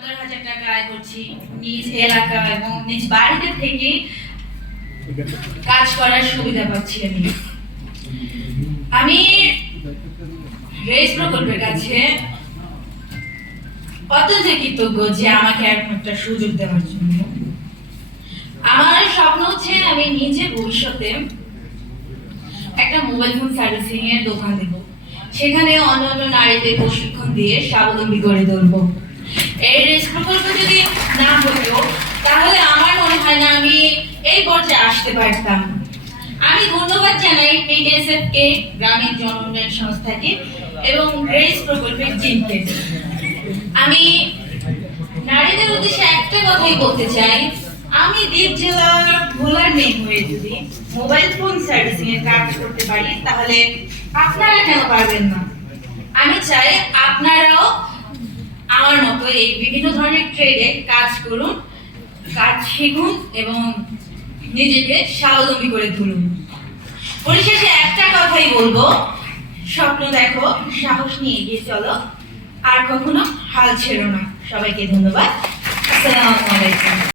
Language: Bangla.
15,000 টাকা আয় করছি নিজ এলাকা এবং নিজ বাড়িতে থেকে কাজ করার সুবিধা পাচ্ছি। আমি রেস প্রকল্পের কাছে অত্যন্ত কৃতজ্ঞ যে আমাকে এরকম একটা সুযোগ দেওয়ার জন্য। আমার স্বপ্ন হচ্ছে আমি নিজে ভবিষ্যতে একটা মোবাইল ফোন সার্ভিসিং এর দোকান দেব, সেখানে অন্যান্য নারীদের প্রশিক্ষণ দিয়ে স্বাবলম্বী করে তুলব। এই রেস প্রকল্প যদি না হতো তাহলে আমার মনে হয় না আমি এই পর্যায়ে আসতে পারতাম। আমি ধন্যবাদ জানাই PKSF কে, গ্রামীণ জন উন্নয়ন সংস্থাকে এবং রেস প্রকল্পের টিমকে। আমি নারীদের উদ্দেশ্যে একটা কথাই বলতে চাই, আমি দ্বীপ জেলার ভোলার মেয়ে হয়ে যদি মোবাইল ফোন সার্ভিসিং এর কাজ করতে পারি তাহলে আপনারা কেন পারবেন না? আমি চাই আপনারাও আমার মতো এই বিভিন্ন ধরনের ট্রেডে কাজ করুন, কাজ শিখুন এবং নিজেকে স্বাবলম্বী করে তুলুন। পরিশেষে একটা কথাই বলবো, স্বপ্ন দেখো, সাহস নিয়ে এগিয়ে চলো, আর কখনো হাল ছেড়ো না। সবাইকে ধন্যবাদ। আসসালামু আলাইকুম।